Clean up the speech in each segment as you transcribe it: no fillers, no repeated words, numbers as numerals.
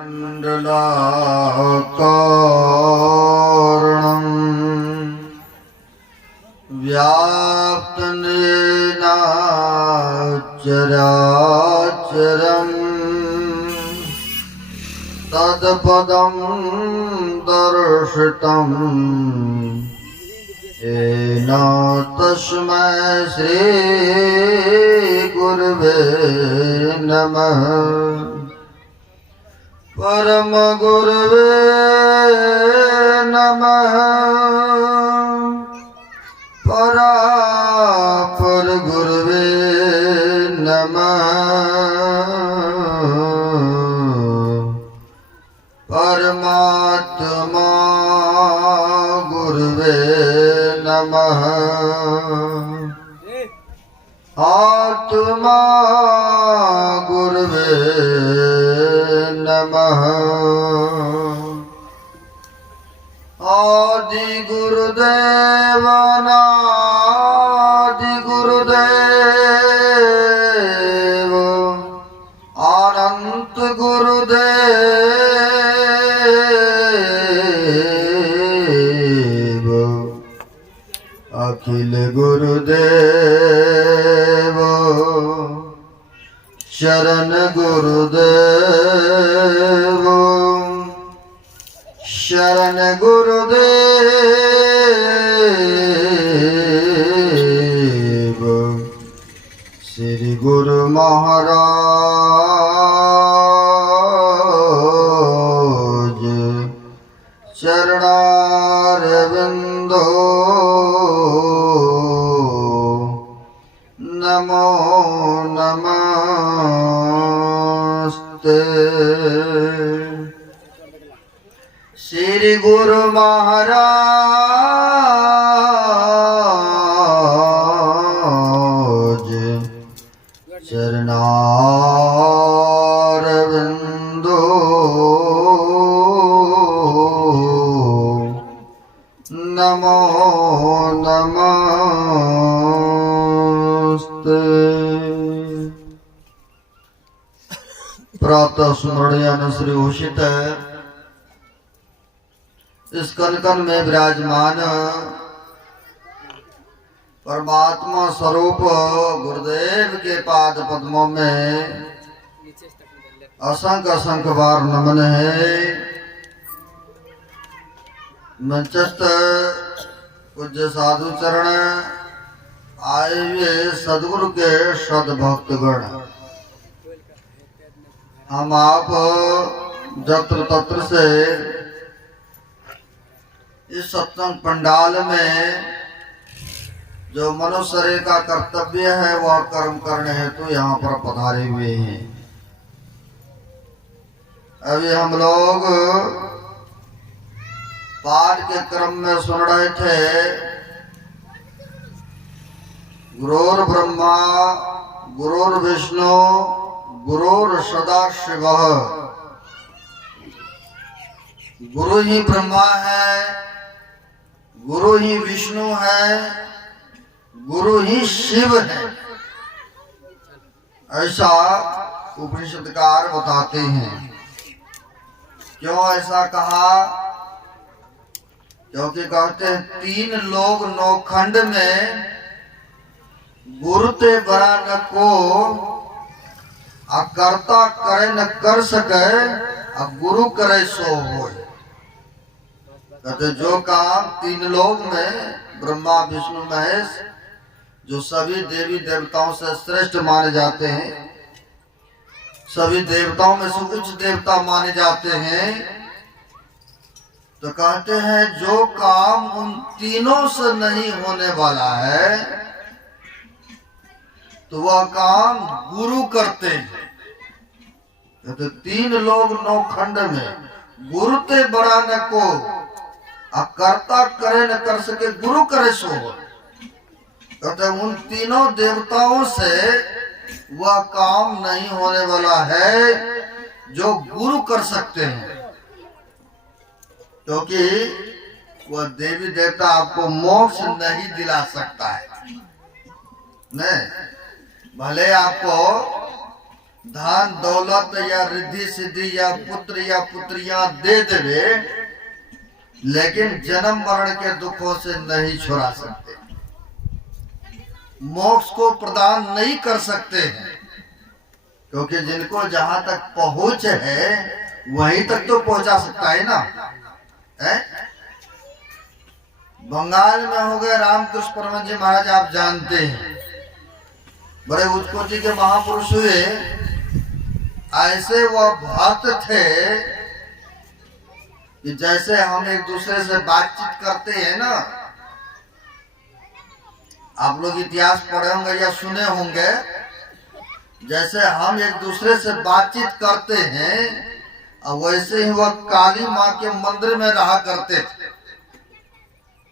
मण्डलाकारम् व्याप्तं येन चराचरम् तत्पदं दर्शितं येन तस्मै श्री गुरवे नमः। परम गुरवे नमः। परापर गुरवे नमः। परमात्मा गुरवे नमः। आत्मा गुरवे नमः। आदि गुरुदेव अनादि गुरुदेव अनंत गुरुदेव अखिल गुरुदेव शरण गुरुदेव शरण गुरुदेव। श्री गुरु महाराज चरणारविंदो नमो नमस्ते। श्री गुरु महाराज चरणारविंदो नमो नमस्ते। प्रातः स्मरणीय श्री उषित इस कण कण में विराजमान परमात्मा स्वरूप गुरुदेव के पाद पद्मों में असंख्य असंख्य बार नमन है। मंचस्थ पूज्य साधु चरण आए हुए सदगुरु के सद्भक्तगण, हम आप जत्र तत्र से इस सत्संग पंडाल में जो मनुष्य शरीर का कर्तव्य है वह कर्म करने हेतु तो यहाँ पर पधारे हुए हैं। अभी हम लोग पाठ के क्रम में सुन रहे थे गुरुर् ब्रह्मा गुरुर् विष्णु गुरुर् सदाशिवः। गुरु ही ब्रह्मा है, गुरु ही विष्णु है, गुरु ही शिव है, ऐसा उपनिषदकार बताते हैं। क्यों ऐसा कहा? क्योंकि कहते हैं तीन लोग नौखंड में गुरु ते बड़ा न को अकर्ता करे न कर सके, अब गुरु करे सो होय। कहते जो काम तीन लोग में ब्रह्मा विष्णु महेश जो सभी देवी देवताओं से श्रेष्ठ माने जाते हैं, सभी देवताओं में से उच्च देवता माने जाते हैं, तो कहते हैं जो काम उन तीनों से नहीं होने वाला है तो वह काम गुरु करते हैं। तो तीन लोग नौखंड में गुरु ते बड़ा न को अकर्ता करे न कर सके, गुरु करे सो हो। कहते उन तीनों देवताओं से वह काम नहीं होने वाला है जो गुरु कर सकते हैं। क्योंकि वह देवी देवता आपको मोक्ष नहीं दिला सकता है। नहीं, भले आपको धन दौलत या रिद्धि सिद्धि या पुत्र या पुत्रियां दे देवे, लेकिन जन्म मरण के दुखों से नहीं छुड़ा सकते, मोक्ष को प्रदान नहीं कर सकते हैं। क्योंकि जिनको जहां तक पहुंच है वहीं तक तो पहुंचा सकता है ना। है? बंगाल में हो गए रामकृष्ण परमहंस जी महाराज, आप जानते हैं, बड़े उच्च कोटि के महापुरुष हुए। ऐसे वह भक्त थे कि जैसे हम एक दूसरे से बातचीत करते हैं ना, आप लोग इतिहास पढ़े होंगे या सुने होंगे, जैसे हम एक दूसरे से बातचीत करते हैं, वैसे ही वह काली माँ के मंदिर में रहा करते थे,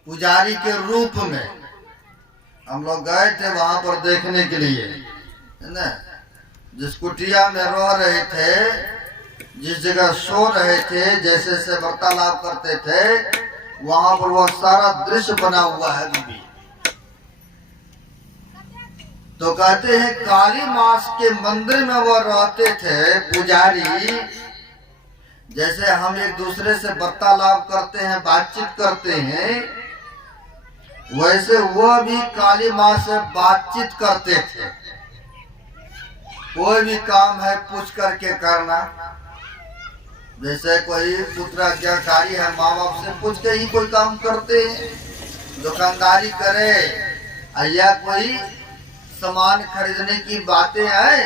पुजारी के रूप में। हम लोग गए थे वहां पर देखने के लिए, है ना। जिस कुटिया में रह रहे थे, जिस जगह सो रहे थे, जैसे से वार्तालाप करते थे, वहां पर वह सारा दृश्य बना हुआ है अभी। तो कहते हैं काली मास के मंदिर में वह रहते थे पुजारी। जैसे हम एक दूसरे से वार्तालाप करते हैं, बातचीत करते हैं, वैसे वह भी काली माँ से बातचीत करते थे। कोई भी काम है पूछ करके करना, जैसे कोई पुत्र आज्ञाकारी है, माँ बाप से पूछ के ही कोई काम करते हैं। दुकानदारी करे या कोई सामान खरीदने की बातें आए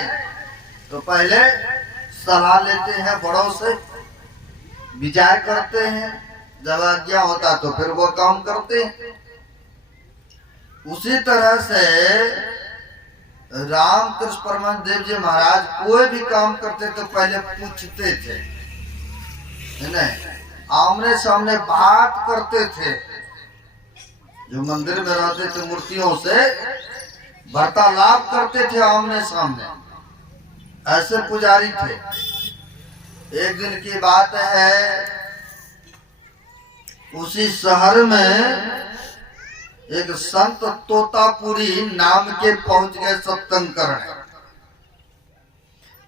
तो पहले सलाह लेते हैं, बड़ों से विचार करते हैं, जब आज्ञा होता तो फिर वो काम करते हैं। उसी तरह से रामकृष्ण परमहंस देव जी महाराज कोई भी काम करते तो पहले पूछते थे, है ना, आमने सामने बात करते थे। जो मंदिर में रहते थे मूर्तियों से वार्तालाप करते थे आमने सामने, ऐसे पुजारी थे। एक दिन की बात है, उसी शहर में एक संत तोतापुरी नाम के पहुंच गए सत्संग करने।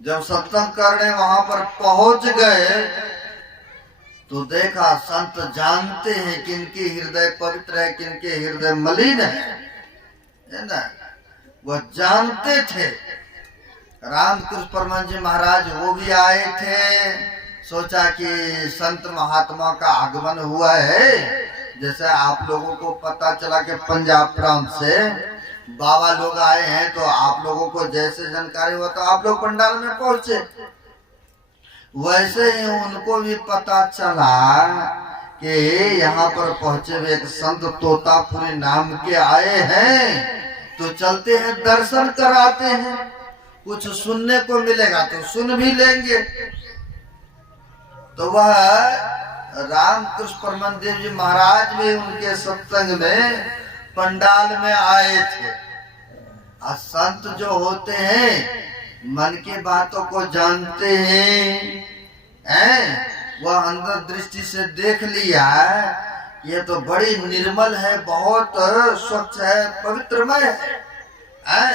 जब सत्संग करने वहां पर पहुंच गए तो देखा संत जानते हैं किनके हृदय पवित्र है, किनके हृदय मलिन है ना, वह जानते थे। रामकृष्ण परमहंस जी महाराज वो भी आए थे। सोचा कि संत महात्मा का आगमन हुआ है। जैसे आप लोगों को पता चला कि पंजाब प्रांत से बाबा लोग आए हैं, तो आप लोगों को जैसे जानकारी हुआ तो आप लोग पंडाल में पहुंचे। वैसे ही उनको भी पता चला कि यहाँ पर पहुंचे हुए एक संत तोतापुरी नाम के आए हैं, तो चलते हैं दर्शन कराते हैं, कुछ सुनने को मिलेगा तो सुन भी लेंगे। तो वह रामकृष्ण परमहंस देव जी महाराज भी उनके सत्संग में पंडाल में आए थे। और संत जो होते हैं मन की बातों को जानते हैं, वह अंदर दृष्टि से देख लिया ये तो बड़ी निर्मल है, बहुत स्वच्छ है, पवित्रमय है,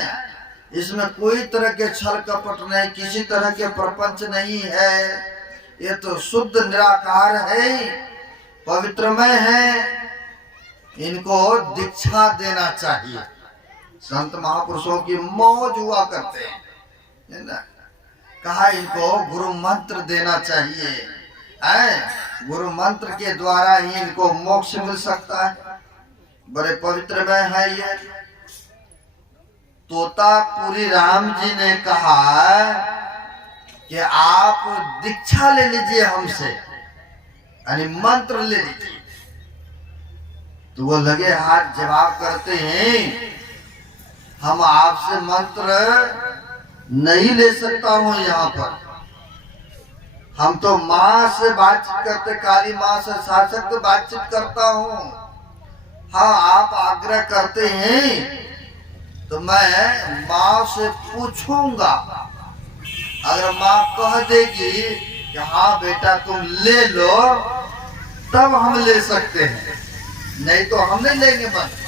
इसमें कोई तरह के छल कपट नहीं, किसी तरह के प्रपंच नहीं है, ये तो शुद्ध निराकार है, पवित्रमय है, इनको दीक्षा देना चाहिए। संत महापुरुषों की मौज हुआ करते हैं, है ना। कहा इनको गुरु मंत्र देना चाहिए, गुरु मंत्र के द्वारा ही इनको मोक्ष मिल सकता है, बड़े पवित्रमय है ये। तोतापुरी राम जी ने कहा कि आप दीक्षा ले लीजिए हमसे, यानी मंत्र ले लीजिए। तो वो लगे हाथ जवाब करते हैं, हम आपसे मंत्र नहीं ले सकता हूं, यहाँ पर हम तो माँ से बातचीत करते, काली माँ से शासक तो बातचीत करता हूँ। हाँ आप आग्रह करते हैं तो मैं माँ से पूछूंगा, अगर माँ कह देगी कि हाँ बेटा तुम ले लो, तब हम ले सकते हैं, नहीं तो हम नहीं लेंगे मंत्र,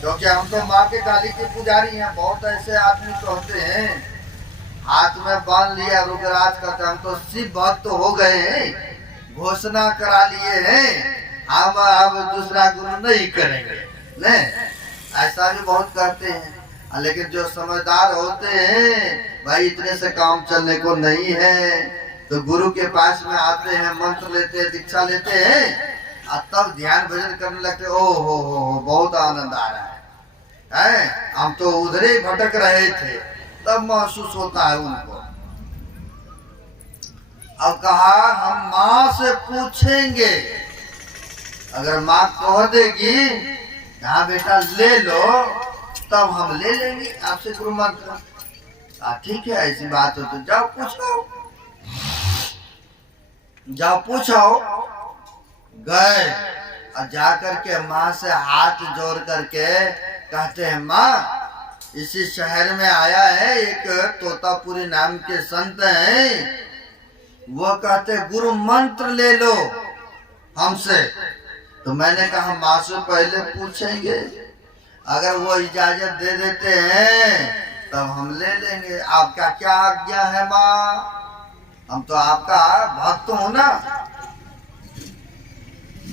क्योंकि हम तो माँ के काली के पुजारी हैं। बहुत ऐसे आदमी तो होते हैं हाथ में बांध लिया रुद्राज का, हम तो शिव भक्त हो गए हैं, घोषणा करा लिए हैं, हम अब दूसरा गुरु नहीं करेंगे। नहीं, ऐसा भी बहुत करते हैं। लेकिन जो समझदार होते हैं, भाई इतने से काम चलने को नहीं है, तो गुरु के पास में आते हैं, मंत्र लेते हैं, दीक्षा लेते हैं, और तब ध्यान भजन करने लगते। ओ हो, बहुत आनंद आ रहा है, हम तो उधर ही भटक रहे थे, तब महसूस होता है उनको। अब कहा हम माँ से पूछेंगे, अगर माँ कह देगी हाँ बेटा ले लो, तब हम ले लेंगे आपसे गुरु मंत्र। ठीक है, ऐसी बात हो तो जाओ पूछो, जाओ पूछो। गए और जाकर के माँ से हाथ जोड़ करके कहते हैं, माँ इसी शहर में आया है एक तोतापुरी नाम के संत हैं, वो कहते गुरु मंत्र ले लो हमसे। तो मैंने कहा माँ से पहले पूछेंगे, अगर वो इजाजत दे देते हैं तब हम ले लेंगे। आपका क्या आज्ञा है माँ, हम तो आपका भक्त हूं ना।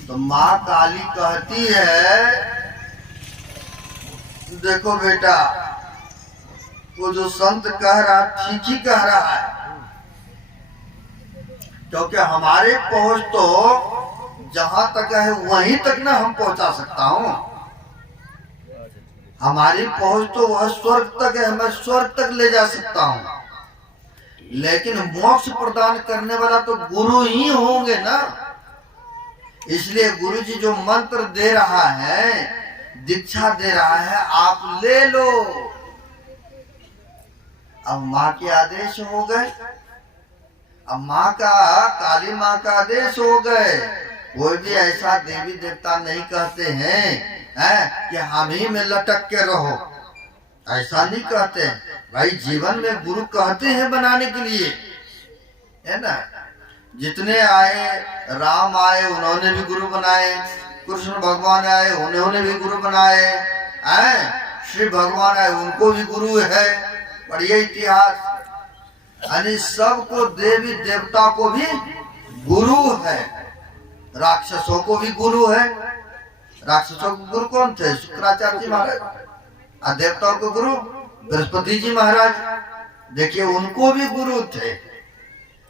तो माँ काली कहती है, देखो बेटा, वो जो संत कह रहा ठीक ही कह रहा है, क्योंकि हमारे पहुंच तो जहां तक है वहीं तक ना हम पहुंचा सकता हूं। हमारी पहुंच तो वह स्वर्ग तक है, मैं स्वर्ग तक ले जा सकता हूं, लेकिन मोक्ष प्रदान करने वाला तो गुरु ही होंगे ना। इसलिए गुरु जी जो मंत्र दे रहा है, दीक्षा दे रहा है, आप ले लो। अब माँ के आदेश हो गए, अब माँ का, काली माँ का आदेश हो गए। कोई भी ऐसा देवी देवता नहीं कहते हैं कि हम ही में लटक के रहो, ऐसा नहीं कहते। भाई जीवन में गुरु कहते हैं बनाने के लिए, है ना। जितने आए, राम आए उन्होंने भी गुरु बनाए, कृष्ण भगवान आए उन्होंने भी गुरु बनाए, श्री भगवान आए उनको भी गुरु है। पढ़िए इतिहास, यानी सबको, देवी देवता को भी गुरु है, राक्षसों को भी गुरु है। राक्षसों के गुरु कौन थे? शुक्राचार्य जी महाराज। और देवताओं के गुरु बृहस्पति जी महाराज, देखिए उनको भी गुरु थे।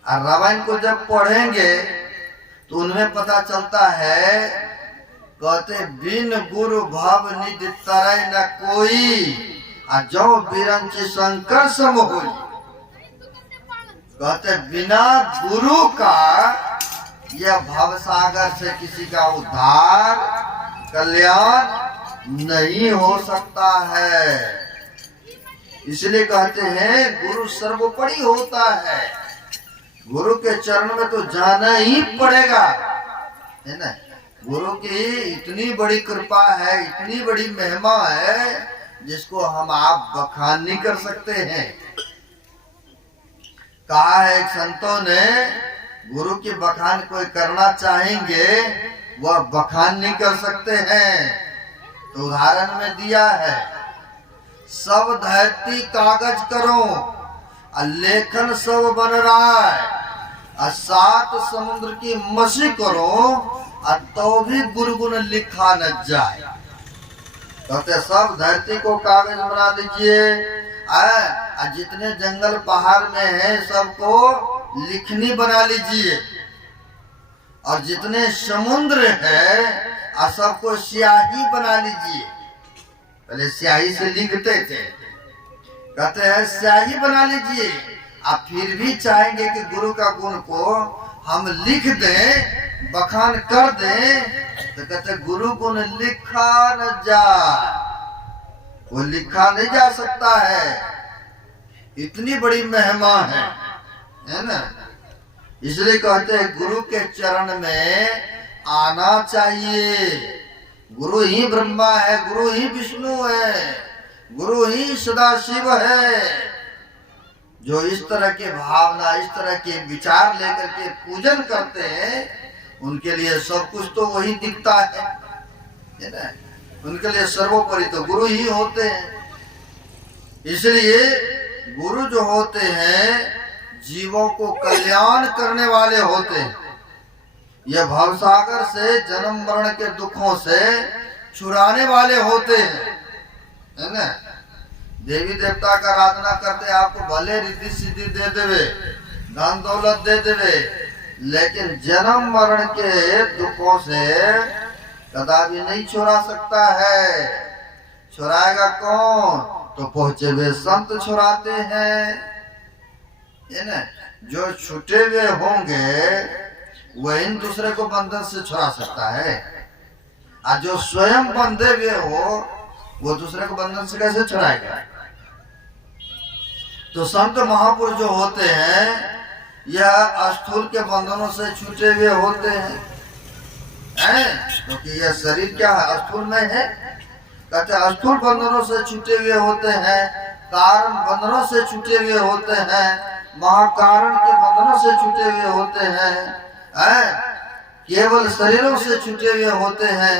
और रामायण को जब पढ़ेंगे तो उनमें पता चलता है, कहते बिन गुरु भव निधि तरय न कोई, जो बिरंची शंकर सम होई। कहते बिना गुरु का यह भवसागर से किसी का उद्धार, कल्याण नहीं हो सकता है। इसलिए कहते हैं गुरु सर्वोपरि होता है, गुरु के चरण में तो जाना ही पड़ेगा, है ना। गुरु की इतनी बड़ी कृपा है, इतनी बड़ी महिमा है, जिसको हम आप बखान नहीं कर सकते हैं। कहा है एक संतों ने, गुरु की बखान कोई करना चाहेंगे वह बखान नहीं कर सकते हैं। तो उदाहरण में दिया है, सब धरती कागज करो, लेखन सब बन रहा है, 7 समुद्र की मसी करो, तो भी गुरगुन लिखा न जाए। कहते सब धरती को कागज बना दीजिए, जितने जंगल पहाड़ में है सबको लिखनी बना लीजिए, और जितने समुद्र है सबको स्याही बना लीजिए। पहले स्याही से लिखते थे, कहते हैं स्याही बना लीजिए। आप फिर भी चाहेंगे कि गुरु का गुण को हम लिख दें, बखान कर दें, तो कहते गुरु गुण लिखा न जाए, वो लिखा नहीं जा सकता है, इतनी बड़ी महिमा है ना। इसलिए कहते हैं गुरु के चरण में आना चाहिए। गुरु ही ब्रह्मा है, गुरु ही विष्णु है, गुरु ही सदाशिव है। जो इस तरह के भावना, इस तरह के विचार लेकर के पूजन करते हैं, उनके लिए सब कुछ तो वही दिखता है ना। उनके लिए सर्वोपरि तो गुरु ही होते हैं। इसलिए गुरु जो होते हैं जीवों को कल्याण करने वाले होते हैं। ये भवसागर से जन्म मरण के दुखों से छुड़ाने वाले होते हैं, है ना। देवी देवता का आराधना करते आपको भले रिद्धि सिद्धि दे देवे, धन दौलत दे देवे, लेकिन जन्म मरण के दुखों से कदापि नहीं छुड़ा सकता है। छुड़ाएगा कौन? तो पहुंचे हुए संत छुड़ाते हैं, है ना। जो छूटे हुए होंगे वह इन दूसरे को बंधन से छुड़ा सकता है, और जो स्वयं बंधे हुए हो वो दूसरे को बंधन से कैसे छुड़ाएगा। तो संत महापुरुष जो होते हैं यह स्थूल के बंधनों से छूटे हुए होते हैं, क्योंकि यह शरीर क्या है? स्थूल में है। कहते स्थूल बंधनों से छूटे हुए होते हैं, कारण बंधनों से छूटे हुए होते हैं, महाकारण के बंधनों से छूटे हुए होते हैं, केवल शरीरों से छूटे हुए होते हैं।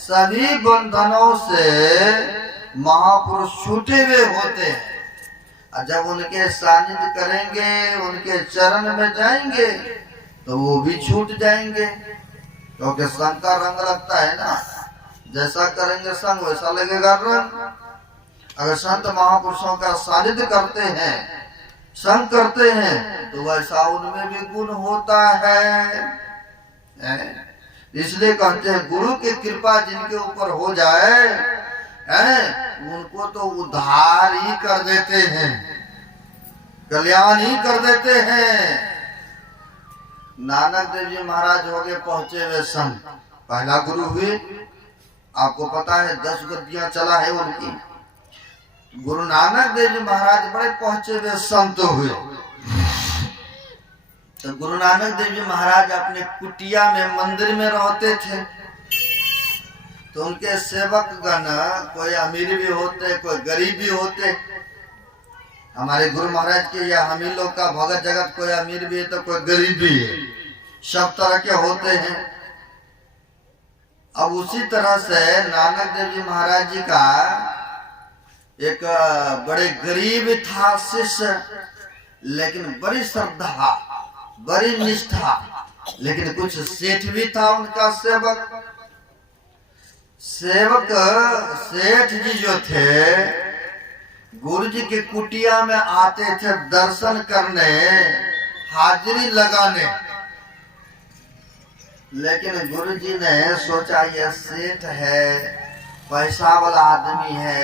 सभी बंधनों से महापुरुष छूटे हुए होते हैं। जब उनके सानिध्य करेंगे, उनके चरण में जाएंगे तो वो भी छूट जाएंगे, क्योंकि संग का रंग लगता है ना। जैसा करेंगे संग वैसा लगेगा रंग। अगर संत महापुरुषों का सानिध्य करते हैं, संग करते हैं, तो वैसा उनमें भी गुण होता है। इसलिए कहते हैं गुरु की कृपा जिनके ऊपर हो जाए उनको तो उद्धार ही कर देते हैं, कल्याण ही कर देते हैं। नानक देव जी महाराज हो गए पहुंचे हुए संत, पहला गुरु हुए। आपको पता है 10 गद्दियां चला है उनकी। गुरु नानक देव जी महाराज बड़े पहुंचे हुए संत हुए। तो गुरु नानक देव जी महाराज अपने कुटिया में मंदिर में रहते थे। तो उनके सेवक गण कोई अमीर भी होते, कोई गरीब भी होते। हमारे गुरु महाराज के या हम ही लोग का भगत जगत कोई अमीर भी है तो कोई गरीब भी है, सब तरह के होते हैं। अब उसी तरह से नानक देव जी महाराज जी का एक बड़े गरीब था शिष्य, लेकिन बड़ी श्रद्धा, बड़ी निष्ठा, लेकिन कुछ सेठ भी था उनका सेवक। सेठ जी जो थे गुरु जी की कुटिया में आते थे दर्शन करने, हाजिरी लगाने। लेकिन गुरु जी ने सोचा यह सेठ है, पैसा वाला आदमी है,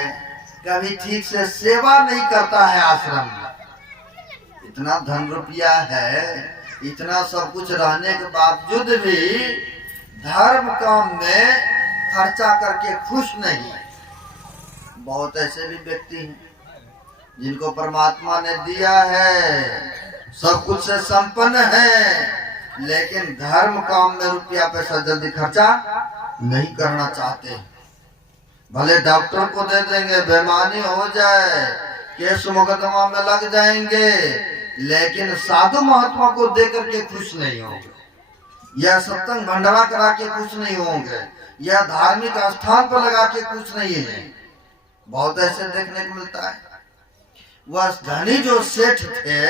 कभी ठीक से सेवा नहीं करता है आश्रम में। इतना धन रुपया है, इतना सब कुछ रहने के बावजूद भी धर्म काम में खर्चा करके खुश नहीं। बहुत ऐसे भी व्यक्ति हैं जिनको परमात्मा ने दिया है, सब कुछ से संपन्न है, लेकिन धर्म काम में रुपया पैसा जल्दी खर्चा नहीं करना चाहते। भले डॉक्टर को दे देंगे, बेईमानी हो जाए, केस मुकदमा में लग जाएंगे, लेकिन साधु महात्मा को देकर के खुश नहीं होंगे, या सत्संग भंडारा करा के खुश नहीं होंगे, या धार्मिक स्थान पर लगा के खुश नहीं है। बहुत ऐसे देखने को मिलता है। वह धनी जो सेठ थे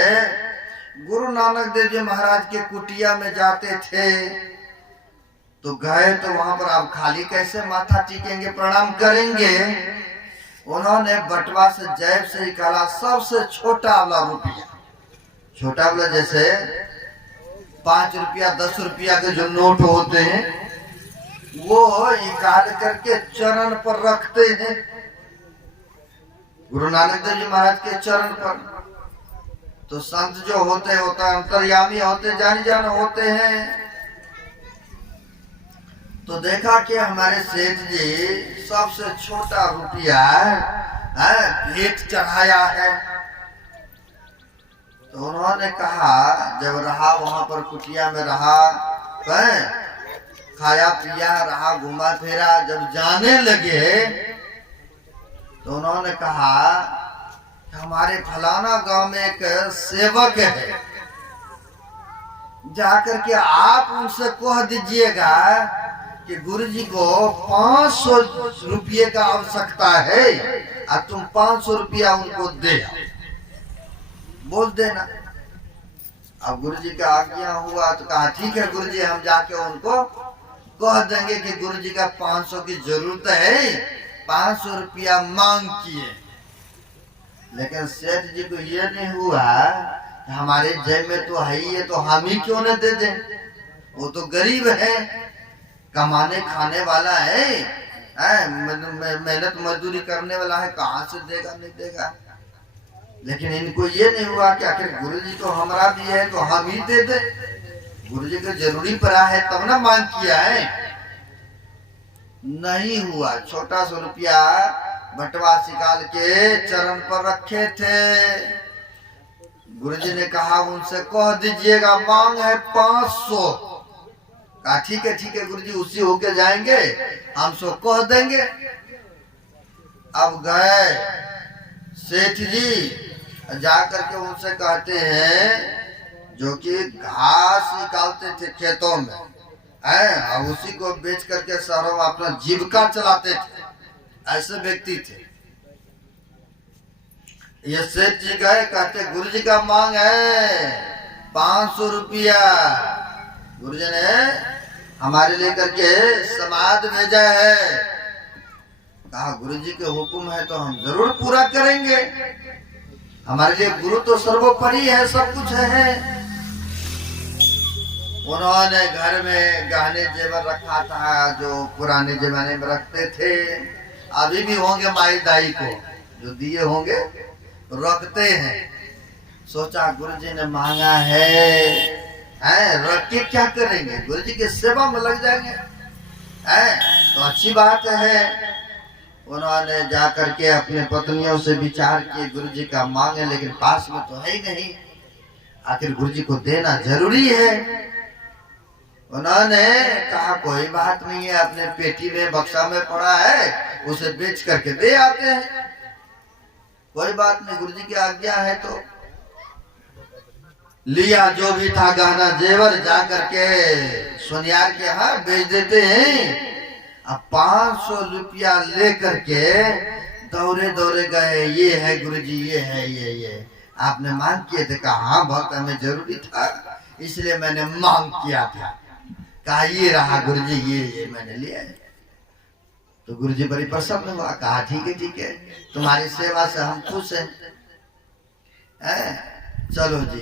गुरु नानक देव जी महाराज के कुटिया में जाते थे, तो गए तो वहां पर आप खाली कैसे माथा टेकेंगे, प्रणाम करेंगे। उन्होंने बटवा से जेब से निकाला सबसे छोटा वाला रुपया, छोटा वाला जैसे 5 रुपया 10 रुपया के जो नोट होते हैं, वो निकाल करके चरण पर रखते हैं, गुरु नानक देव जी महाराज के चरण पर। तो संत जो होते अंतर्यामी होते, जान होते हैं। तो देखा कि हमारे सेठ जी सबसे छोटा रुपया भेंट चढ़ाया है। तो उन्होंने कहा, जब रहा वहां पर कुटिया में रहा, खाया पिया रहा, घुमा फिरा, जब जाने लगे तो उन्होंने कहा हमारे फलाना गांव में एक सेवक है, जाकर के आप उनसे कह दीजिएगा कि गुरु जी को 500 रुपये का आवश्यकता है और तुम 500 रुपया उनको दे। बोल देना। अब गुरु जी का आज्ञा हुआ तो कहा ठीक है गुरु जी, हम जाके उनको कह देंगे कि गुरु जी का 500 की जरूरत है, 500 रुपया मांग किए। लेकिन सेठ जी को ये नहीं हुआ हमारे जेब में तो है ही है, तो हम ही क्यों न दे दें, वो तो गरीब है, कमाने खाने वाला है, मेहनत मजदूरी करने वाला है, कहाँ से देगा नहीं देगा। लेकिन इनको ये नहीं हुआ कि आखिर गुरु जी तो हमारा भी है तो हम ही दे दे, गुरु जी को जरूरी पड़ा है तब ना मांग किया है। नहीं हुआ। छोटा सा रुपया बटवा निकाल के चरण पर रखे थे। गुरुजी ने कहा उनसे कह दीजिएगा मांग है 500। कहा ठीक है गुरुजी, उसी होके जाएंगे, हम सो कह देंगे। अब गए सेठ जी, जाकर के उनसे कहते हैं जो कि घास निकालते थे खेतों में, और उसी को बेच करके शहरों में अपना जीविका चलाते थे, ऐसे व्यक्ति थे। ये सेठ जी गए, कहते गुरु जी का मांग है 500 रुपया। गुरु जी ने हमारे लेकर के समाध भेजा है। कहा गुरु जी के हुक्म है तो हम जरूर पूरा करेंगे, हमारे लिए गुरु तो सर्वोपरि है, सब कुछ है। उन्होंने घर में गहने जेवर रखा था जो पुराने जमाने में रखते थे, अभी भी होंगे माई दाई को जो दिए होंगे रखते हैं। सोचा गुरुजी ने मांगा है, रख के क्या करेंगे, गुरुजी की सेवा में लग जाएंगे, तो अच्छी बात है। उन्होंने जाकर के अपने पत्नियों से विचार किए गुरुजी का मांगे, लेकिन पास में तो है ही नहीं, आखिर गुरुजी को देना जरूरी है। उन्होंने कहा कोई बात नहीं है, अपने पेटी में बक्सा में पड़ा है, उसे बेच करके दे आते हैं, कोई बात नहीं, गुरुजी की आज्ञा है। तो लिया जो भी था गहना जेवर, जा करके सुनियार के यहाँ बेच देते हैं। अब 500 रुपया ले करके दौड़े दौड़े गए, ये है गुरुजी, ये है, ये आपने मांग किए थे। कहा हाँ भक्त, हमें जरूरी था इसलिए मैंने मांग किया था। कहा ये रहा गुरुजी, ये मैंने लिया है। तो गुरुजी बड़ी प्रसन्न हुआ, कहा ठीक है, तुम्हारी सेवा से हम खुश हैं। चलो जी,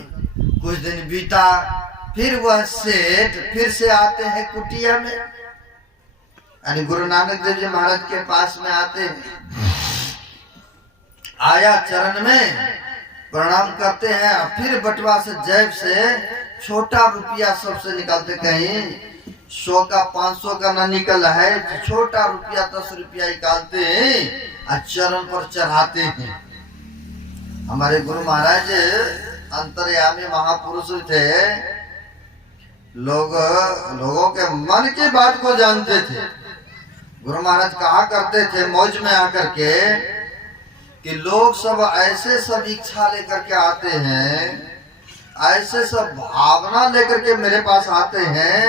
कुछ दिन बीता, फिर वह सेठ फिर से आते हैं कुटिया में, यानी गुरु नानक देव जी महाराज के पास में आते हैं। आया चरण में प्रणाम करते हैं, फिर बटवा से जेब से छोटा रुपया सबसे निकालते, कहीं 100 का 500 का ना निकल है, छोटा रुपया 10 रुपया निकालते हैं और चरण पर चढ़ाते हैं। हमारे गुरु महाराज अंतर्यामी महापुरुष थे, लोगों के मन की बात को जानते थे। गुरु महाराज कहा करते थे मौज में आकर के कि लोग सब ऐसे सब इच्छा लेकर के आते हैं, ऐसे सब भावना लेकर के मेरे पास आते हैं,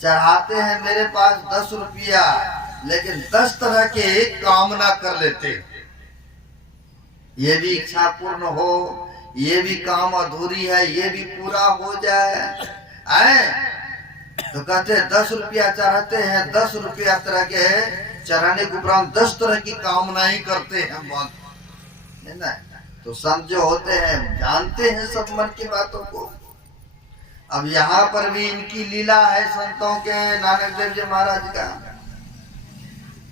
चढ़ाते हैं मेरे पास 10 रुपया, लेकिन 10 तरह के कामना कर लेते, ये भी इच्छा पूर्ण हो, ये भी काम अधूरी है, ये भी पूरा हो जाए। तो कहते 10 रुपया चढ़ाते हैं, 10 रुपया तरह के चढ़ाने के उपरांत 10 तरह की कामनाएं करते हैं। बहुत है ना, तो समझो होते हैं, जानते हैं सब मन की बातों को। अब यहाँ पर भी इनकी लीला है संतों के, नानक देव जी महाराज का।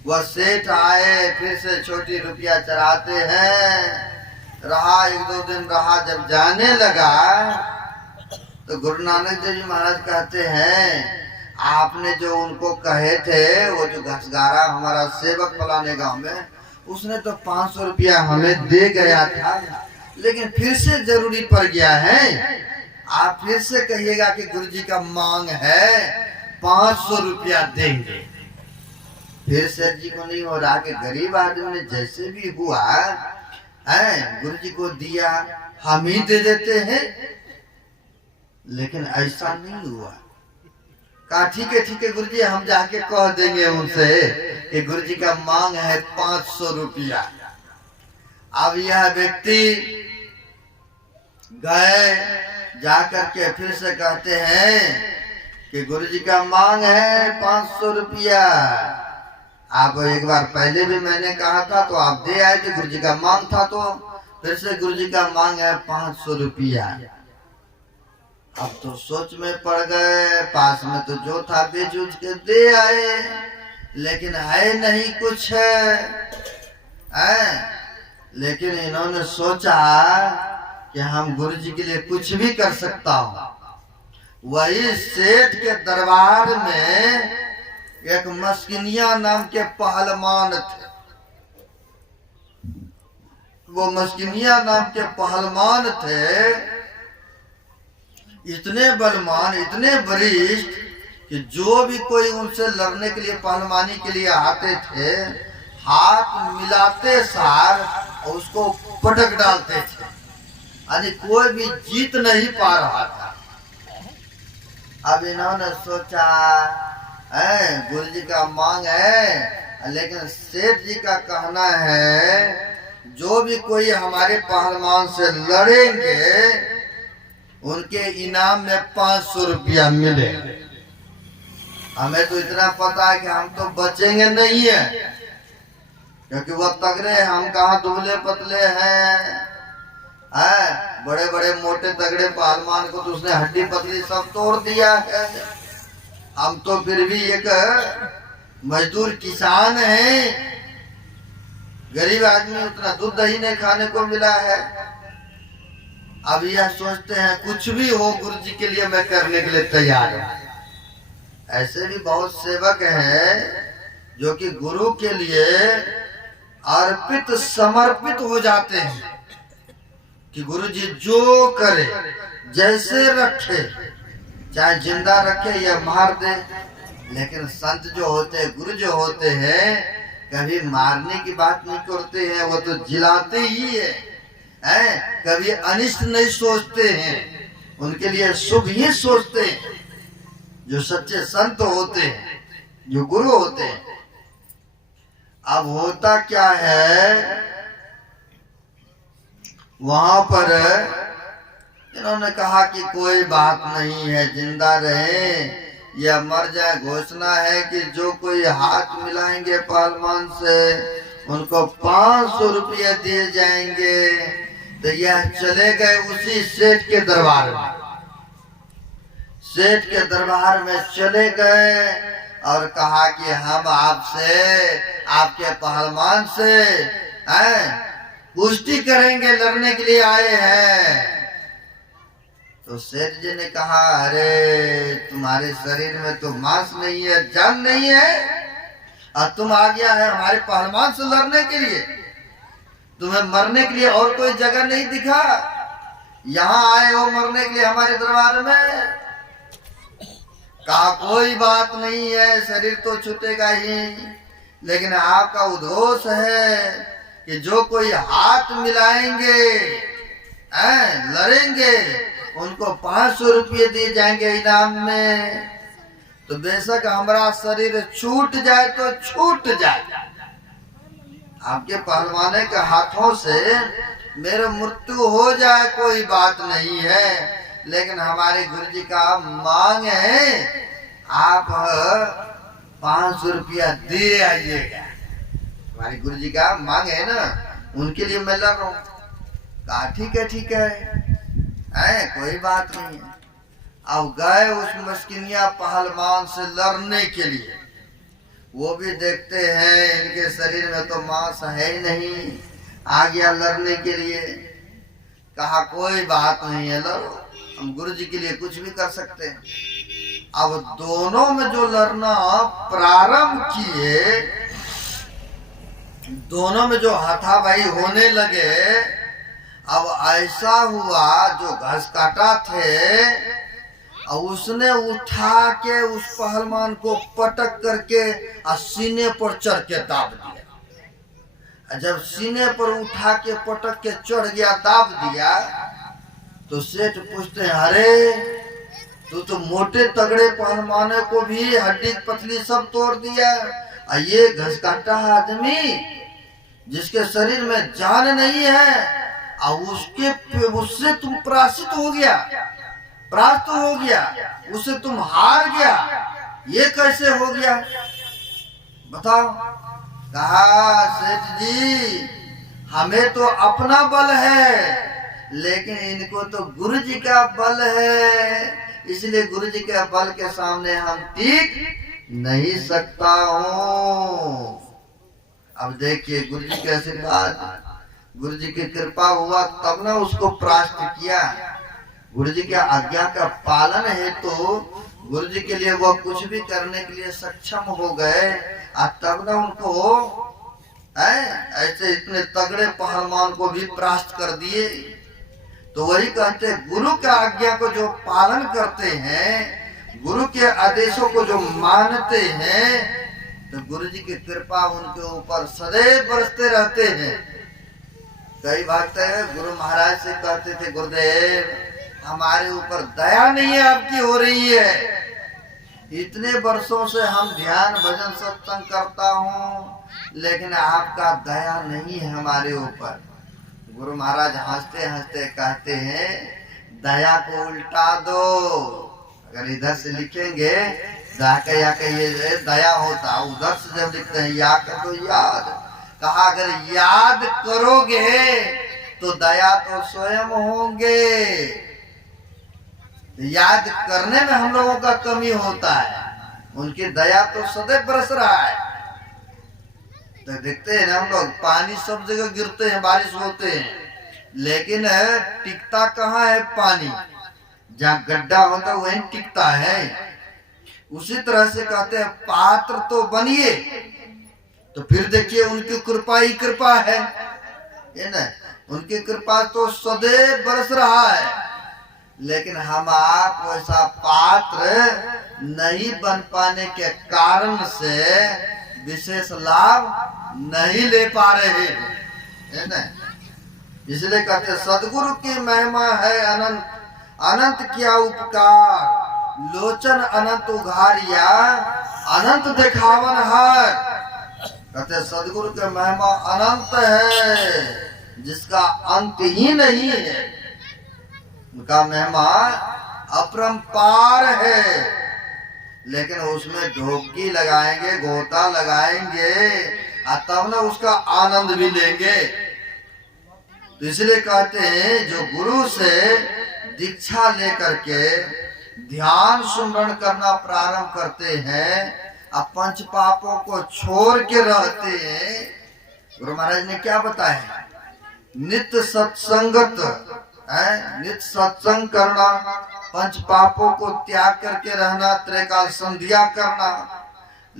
वह सेठ आए, फिर से छोटी रुपया चढ़ाते हैं, रहा 1-2 दिन रहा, जब जाने लगा तो गुरु नानक देव जी महाराज कहते हैं आपने जो उनको कहे थे, वो जो घसगारा हमारा सेवक फलाने गांव में, उसने तो 500 रुपया हमें दे गया था, लेकिन फिर से जरूरी पड़ गया है, आप फिर से कहिएगा कि गुरुजी का मांग है 500 रुपया देंगे। फिर सेठ जी को नहीं हो रहा कि गरीब आदमी ने जैसे भी हुआ है गुरुजी को दिया, हम ही दे देते हैं, लेकिन ऐसा नहीं हुआ। कहा ठीक है गुरुजी, हम जाके कह देंगे उनसे कि गुरुजी का मांग है 500 रुपया। अब यह व्यक्ति गए, जाकर के फिर से कहते हैं कि गुरुजी का मांग है 500 रुपया। आप एक बार पहले भी मैंने कहा था तो आप दे आए थे, गुरुजी का मांग था, तो फिर से गुरुजी का मांग है 500 रुपया। अब तो सोच में पड़ गए, पास में तो जो था बेच उच के दे आए, लेकिन है नहीं कुछ है। लेकिन इन्होंने सोचा कि हम गुरुजी के लिए कुछ भी कर सकता हूं। वही सेठ के दरबार में एक मस्किनिया नाम के पहलवान थे। वो मस्किनिया नाम के पहलवान थे, इतने बलवान, इतने वरिष्ठ कि जो भी कोई उनसे लड़ने के लिए, पहलवानी के लिए आते थे, हाथ मिलाते सार उसको पटक डालते थे, यानी कोई भी जीत नहीं पा रहा था। अब इन्होंने सोचा गुरुजी का मांग है, लेकिन सेठ जी का कहना है जो भी कोई हमारे पहलवान से लड़ेंगे उनके इनाम में 500 रुपया मिले। हमें तो इतना पता है कि हम तो बचेंगे नहीं है, क्योंकि वह तगड़े, हम कहाँ दुबले पतले हैं। बड़े बड़े मोटे तगड़े पहलवान को तो उसने हड्डी पतली सब तोड़ दिया है। हम तो फिर भी एक मजदूर किसान हैं, गरीब आदमी, उतना दूध दही नहीं खाने को मिला है। अब यह सोचते हैं कुछ भी हो गुरुजी के लिए मैं करने के लिए तैयार हूं। ऐसे भी बहुत सेवक हैं जो कि गुरु के लिए अर्पित समर्पित हो जाते हैं कि गुरुजी जो करे, जैसे रखे, चाहे जिंदा रखे या मार दे। लेकिन संत जो होते हैं, गुरु जो होते हैं, कभी मारने की बात नहीं करते हैं, वो तो जिलाते ही है, कभी अनिष्ट नहीं सोचते हैं, उनके लिए शुभ ही सोचते हैं। जो सच्चे संत होते हैं, जो गुरु होते हैं। अब होता क्या है, वहां पर इन्होंने कहा कि कोई बात नहीं है, जिंदा रहे या मर जाए, घोषणा है कि जो कोई हाथ मिलाएंगे पहलवान से उनको 500 रुपया दिए जाएंगे। तो यह चले गए उसी सेठ के दरबार में। सेठ के दरबार में चले गए और कहा कि हम आपसे, आपके पहलवान से कुश्ती करेंगे, लड़ने के लिए आए हैं। तो सेठ जी ने कहा, अरे तुम्हारे शरीर में तो मांस नहीं है, जान नहीं है, और तुम आ गया है हमारे पहलवान से लड़ने के लिए। तुम्हें मरने के लिए और कोई जगह नहीं दिखा, यहाँ आए हो मरने के लिए हमारे दरबार में। कहा कोई बात नहीं है, शरीर तो छूटेगा ही, लेकिन आपका उद्घोष है कि जो कोई हाथ मिलाएंगे, लड़ेंगे, उनको 500 रुपये दिए जाएंगे इनाम में। तो बेशक हमारा शरीर छूट जाए तो छूट जाए, आपके पहलवाने के हाथों से मेरे मृत्यु हो जाए कोई बात नहीं है, लेकिन हमारे गुरुजी का मांग है आप 500 रुपया दे आइएगा। हमारे गुरुजी का मांग है ना, उनके लिए मैं लड़ रहा हूँ। कहा ठीक है, ठीक है, कोई बात नहीं है। अब गए उस मस्किनिया पहलवान से लड़ने के लिए। वो भी देखते हैं इनके शरीर में तो मांस है ही नहीं, आ गया लड़ने के लिए। कहा कोई बात नहीं है, लड़ो, हम गुरुजी के लिए कुछ भी कर सकते हैं। अब दोनों में जो लड़ना प्रारंभ किए, दोनों में जो हाथापाई होने लगे, अब ऐसा हुआ जो घस काटा थे और उसने उठा के उस पहलवान को पटक करके सीने पर चढ़ के दाब दिया। जब सीने पर उठा के पटक के चढ़ गया, दाब दिया, तो सेठ पूछते हैं, अरे तू तो मोटे तगड़े पहलवाने को भी हड्डी पतली सब तोड़ दिया, और ये घस काटा आदमी जिसके शरीर में जान नहीं है, और उससे तुम पराजित हो गया, परास्त हो गया, उससे तुम हार गया, ये कैसे हो गया बताओ। कहा सेठ जी हमें तो अपना बल है, लेकिन इनको तो गुरु जी का बल है, इसलिए गुरु जी के बल के सामने हम टिक नहीं सकता हूं। अब देखिए गुरु जी के आशीर्वाद, गुरु जी की कृपा हुआ तब ना उसको परास्त किया। गुरु जी की आज्ञा का पालन है तो गुरु जी के लिए वो कुछ भी करने के लिए सक्षम हो गए, और तब ना उनको ऐसे इतने तगड़े पहलवान को भी परास्त कर दिए। तो वही कहते गुरु का आज्ञा को जो पालन करते हैं, गुरु के आदेशों को जो मानते हैं, तो गुरु जी की कृपा उनके ऊपर सदैव बरसते रहते हैं। कई भक्त गुरु महाराज से कहते थे गुरुदेव हमारे ऊपर दया नहीं है आपकी हो रही है, इतने वर्षों से हम ध्यान भजन सत्संग करता हूँ लेकिन आपका दया नहीं है हमारे ऊपर। गुरु महाराज हंसते हंसते कहते हैं दया को उल्टा दो। अगर इधर से लिखेंगे जाके या के ये दया होता, उधर से जब लिखते हैं या के तो याद। कहा अगर याद करोगे तो दया तो स्वयं होंगे। याद करने में हम लोगों का कमी होता है, उनकी दया तो सदैव बरस रहा है। तो देखते हैं ना हम लोग पानी सब जगह गिरते हैं, बारिश होते हैं, लेकिन टिकता कहाँ है पानी, जहाँ गड्ढा होता है वहीं टिकता है। उसी तरह से कहते हैं पात्र तो बनिए, तो फिर देखिए उनकी कृपा ही कृपा है ना, उनकी कृपा तो सदैव बरस रहा है। लेकिन हम आप वैसा पात्र नहीं बन पाने के कारण से विशेष लाभ नहीं ले पा रहे है ना। इसलिए कहते सदगुरु की महिमा है अनंत, अनंत किया उपकार, लोचन अनंत उघारिया, अनंत दिखावन हर। कहते सदगुरु की महिमा अनंत है जिसका अंत ही नहीं है, उनका महिमा अपरंपार है। लेकिन उसमें ढोकी लगाएंगे, गोता लगाएंगे, और तब ना उसका आनंद भी लेंगे। तो इसलिए कहते हैं जो गुरु से दीक्षा लेकर के ध्यान सुमरण करना प्रारंभ करते हैं, अब पंच पापों को छोड़ के रहते हैं। गुरु महाराज ने क्या बताया, नित्य सत्संगत है, नित्य सत्संग करना, पंच पापों को त्याग करके रहना, त्रैकाल संध्या करना।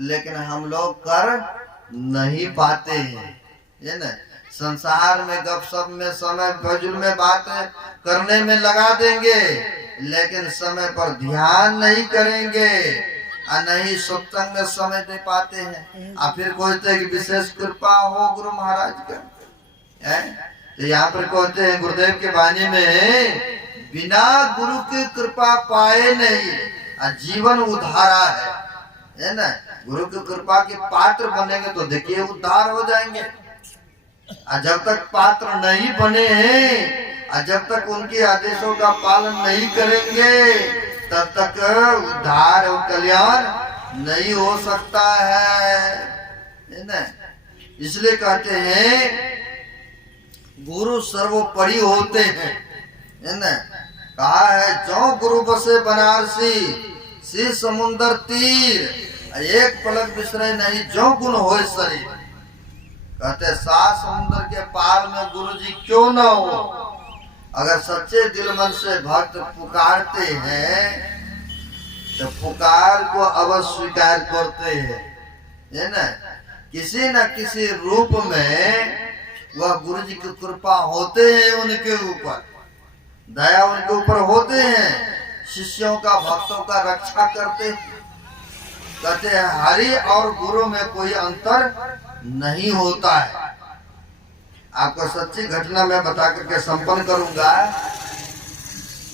लेकिन हम लोग कर नहीं पाते हैं, ये ना। संसार में गपशप में समय फजूल में बात करने में लगा देंगे, लेकिन समय पर ध्यान नहीं करेंगे, और नहीं सत्संग में समय दे पाते हैं। और फिर कहते हैं कि विशेष कृपा हो गुरु महाराज का है। तो यहाँ पर कहते हैं गुरुदेव के वाणी में बिना गुरु की कृपा पाए नहीं जीवन उद्धारा है ना। गुरु की कृपा के पात्र बनेंगे तो देखिए उद्धार हो जाएंगे। और जब तक पात्र नहीं बने हैं, और जब तक उनके आदेशों का पालन नहीं करेंगे, तब तक उद्धार और कल्याण नहीं हो सकता है ना। इसलिए कहते हैं गुरु सर्वोपरि होते हैं, है ना। कहा है जो गुरु बसे बनारसी, सी समुंदर तीर, एक पलक बिसरे नहीं जो गुण होए शरीर। कहते सात समुद्र के पार में गुरु जी क्यों ना हो, अगर सच्चे दिल मन से भक्त पुकारते हैं तो पुकार को अवश्य स्वीकार करते हैं, है ना। किसी न किसी रूप में वह गुरु जी की कृपा होते हैं, उनके ऊपर दया उनके ऊपर होते हैं, शिष्यों का भक्तों का रक्षा करते हैं। कहते हैं हरि और गुरु में कोई अंतर नहीं होता है। आपको सच्ची घटना मैं बता करके संपन्न करूंगा।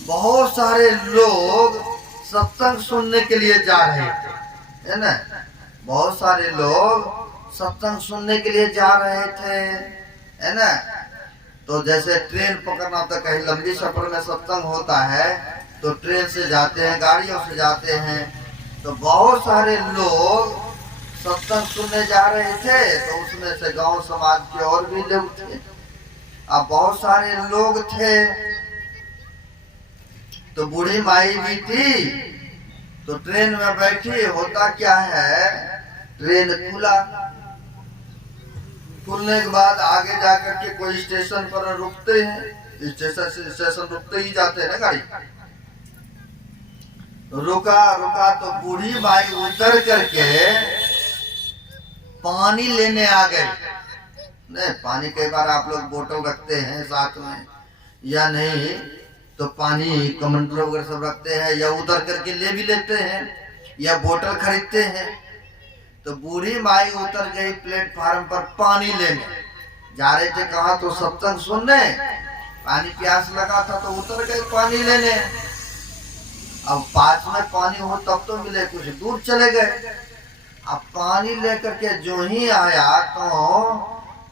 बहुत सारे लोग सत्संग सुनने के लिए जा रहे थे, है ना। बहुत सारे लोग सत्संग सुनने के लिए जा रहे थे, है ना। तो जैसे ट्रेन पकड़ना होता है, कहीं लंबी सफर में सत्संग होता है तो ट्रेन से जाते हैं, गाड़ियों से जाते हैं, तो बहुत सारे लोग सत्संग सुनने जा रहे थे, तो उसमें से गांव समाज के और भी लोग थे। अब बहुत सारे लोग थे, तो बूढ़ी माई भी थी, तो ट्रेन में बैठी। होता क्या है, ट्रेन खुलने के बाद आगे जाकर के कोई स्टेशन पर रुकते हैं, स्टेशन से स्टेशन रुकते ही जाते हैं ना गाड़ी। रुका तो बूढ़ी माई उतर करके पानी लेने आ गए। नहीं, पानी कई बार आप लोग बोतल रखते हैं साथ में, या नहीं तो पानी कमंडल वगैरह सब रखते हैं, या उतर करके ले भी लेते हैं, या बोतल खरीदते हैं। तो बूढ़ी माई उतर गई प्लेटफार्म पर पानी लेने। जा रहे थे कहा, तो सत्संग सुनने, पानी प्यास लगा था तो उतर गए पानी लेने। अब पास में पानी हो तब तो मिले, कुछ दूर चले गए। अब पानी लेकर के जो ही आया तो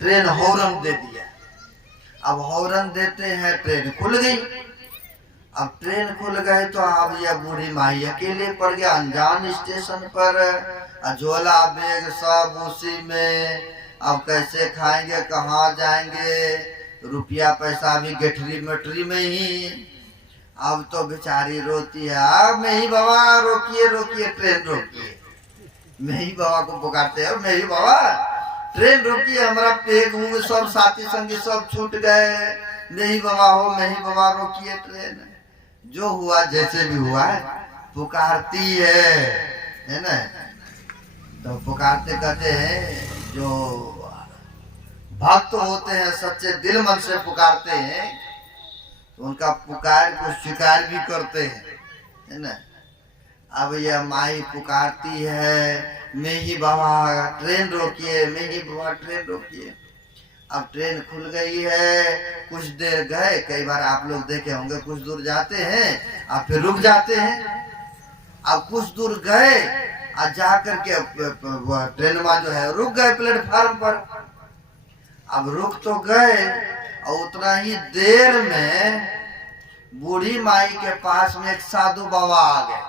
ट्रेन हॉर्न दे दिया। अब हॉर्न देते हैं, ट्रेन खुल गई। अब ट्रेन खुल गए तो अब यह बूढ़ी माई अकेले पड़ गया अनजान स्टेशन पर, झोला बैग सब उसी में। अब कैसे खाएंगे, कहाँ जाएंगे, रुपया पैसा भी गठरी मटरी में ही। अब तो बेचारी रोती है, अब मैं ही बाबा रोकिए रोकिए, ट्रेन रोकिए। मैं ही बाबा को पुकारते हैं, मैं ही बाबा ट्रेन रोकिए, हमारा पेग मुंह सब साथी संगी सब छूट गए, मैं ही बाबा हो, मैं ही बाबा रोकिए ट्रेन। जो हुआ जैसे भी हुआ, पुकारती है ना। तो पुकारते कहते हैं, जो भक्त होते हैं सच्चे दिल मन से पुकारते हैं, तो उनका पुकार को स्वीकार भी करते हैं, है ना। अब यह माई पुकारती है, मैं ही बाबा ट्रेन रोकिए, मैं ही बाबा ट्रेन रोकिए। अब ट्रेन खुल गई है, कुछ देर गए, कई बार आप लोग देखे होंगे, कुछ दूर जाते हैं अब फिर रुक जाते हैं। अब कुछ दूर गए और जाकर के ट्रेन में जो है रुक गए प्लेटफार्म पर। अब रुक तो गए, और उतना ही देर में बूढ़ी माई के पास में एक साधु बाबा आ गए।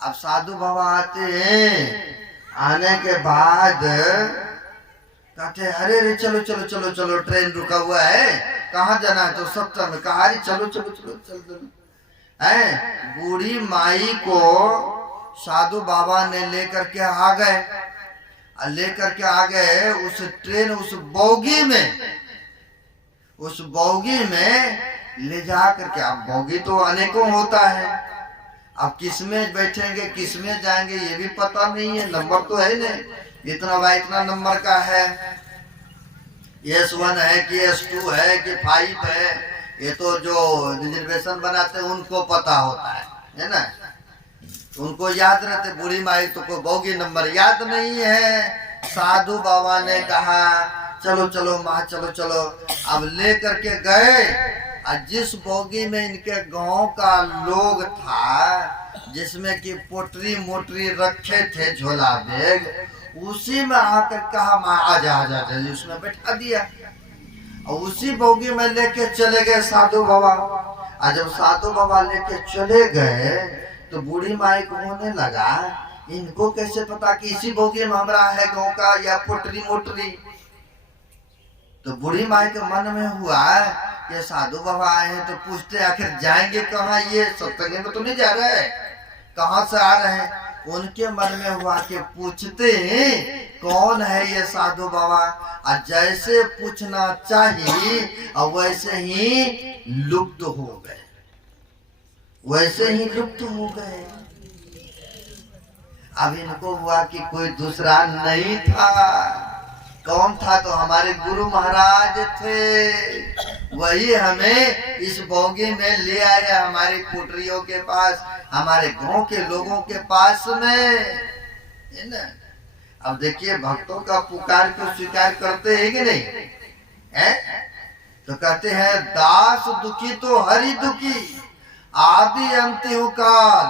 अब साधु बाबा आते हैं, आने के बाद कहते हैं, अरे रे चलो चलो चलो चलो, ट्रेन रुका हुआ है, कहाँ जाना है, तो सत्संग में। कहा, अरे चलो चलो चलो चलो। बूढ़ी माई को साधु बाबा ने लेकर के आ गए, उस ट्रेन, उस बोगी में ले जा करके। अब बोगी तो अनेकों होता है, अब किस में बैठेंगे किस में जाएंगे ये भी पता नहीं है, नंबर तो है नहीं, इतना भाई इतना नंबर का है, S1 है कि S2 है कि 5 है, ये तो जो रिजर्वेशन बनाते हैं उनको पता होता है ना, उनको याद रहते। बूढ़ी माई तो कोई बोगी नंबर याद नहीं है। साधु बाबा ने कहा, चलो चलो माँ चलो चलो। अब ले करके गए, और जिस बोगी में इनके गांव का लोग था, जिसमें कि पोटरी मोटरी रखे थे झोला बैग, उसी में आकर कहा, माँ आजा आजा, उसमें बैठा दिया, और उसी बोगी में लेके चले गए साधु बाबा। और जब साधु बाबा लेके चले गए तो बूढ़ी माई को होने लगा, इनको कैसे पता कि इसी बोगी में हमारा है गांव का या पोटरी मोटरी। तो बूढ़ी माई के मन में हुआ, ये साधु बाबा आए हैं तो पूछते आखिर जाएंगे कहाँ, ये सत्संग में तो नहीं जा रहे, कहाँ से आ रहे हैं। उनके मन में हुआ कि पूछते कौन है ये साधु बाबा, और जैसे पूछना चाहिए और वैसे ही लुप्त हो गए, अब इनको हुआ कि कोई दूसरा नहीं था। कौन था, तो हमारे गुरु महाराज थे, वही हमें इस बोगी में ले आए, हमारी पुटरियों के पास, हमारे गांव के लोगों के पास में, है ना। अब देखिए भक्तों का पुकार को स्वीकार करते हैं कि नहीं है? तो कहते हैं, दास दुखी तो हरि दुखी, आदि अंत हो काल,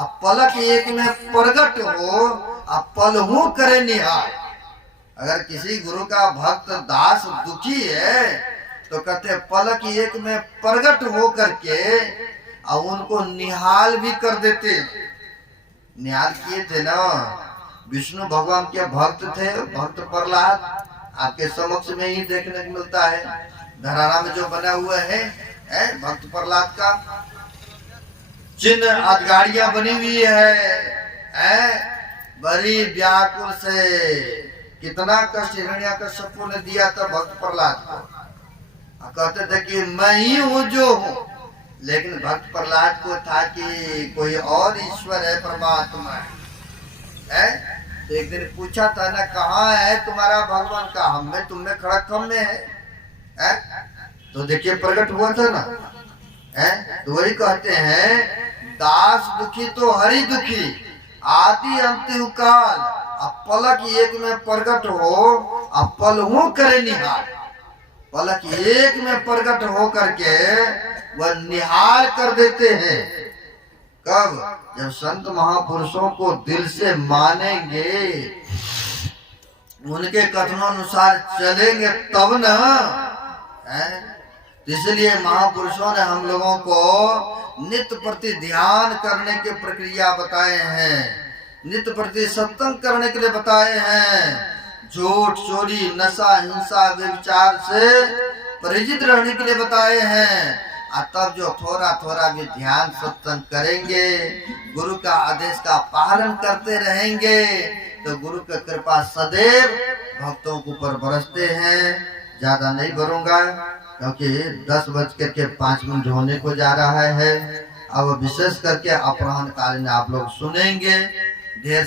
अब पलक एक में प्रगट हो, अब पल हूं करे निहार। अगर किसी गुरु का भक्त दास दुखी है तो कहते पलक एक में प्रकट हो करके और उनको निहाल भी कर देते। निहाल किए थे ना, विष्णु भगवान के भक्त थे, भक्त प्रहलाद आपके समक्ष में ही देखने को मिलता है। धरारा में जो बना हुआ है भक्त प्रहलाद का चिन्ह, अधगाड़ियां बनी हुई है, बड़ी व्याकुल से कितना कष्ट हिरण्याकश्यप ने दिया था भक्त प्रहलाद को। कहते थे कि मैं ही हूँ जो हूँ, लेकिन भक्त प्रहलाद को था कि कोई और ईश्वर है, परमात्मा है। तो एक दिन पूछा था ना, कहाँ है तुम्हारा भगवान? का हम में, तुम में, खड़कम में है? तो देखिए प्रकट हुआ था ना, तो वही कहते हैं दास दुखी तो हरि दुखी, आदि अंतिम काल, अब पलक एक में प्रकट हो, अब पल हूँ करे निहाल। पलक एक में प्रकट हो करके वह निहाल कर देते हैं। कब? जब संत महापुरुषों को दिल से मानेंगे, उनके कथनों अनुसार चलेंगे तब न। इसलिए महापुरुषों ने हम लोगों को नित्य प्रति ध्यान करने की प्रक्रिया बताए हैं, नित्य प्रति सत्संग करने के लिए बताए हैं, झूठ चोरी नशा हिंसा व्यभिचार से परिचित रहने के लिए बताए हैं। तब जो थोड़ा थोड़ा भी ध्यान सत्संग करेंगे, गुरु का आदेश का पालन करते रहेंगे, तो गुरु की कृपा सदैव भक्तों के ऊपर बरसते हैं। ज्यादा नहीं भरूंगा क्योंकि 10:05 होने को जा रहा है। अब विशेष करके अपराह्न कालीन आप लोग सुनेंगे। ढेर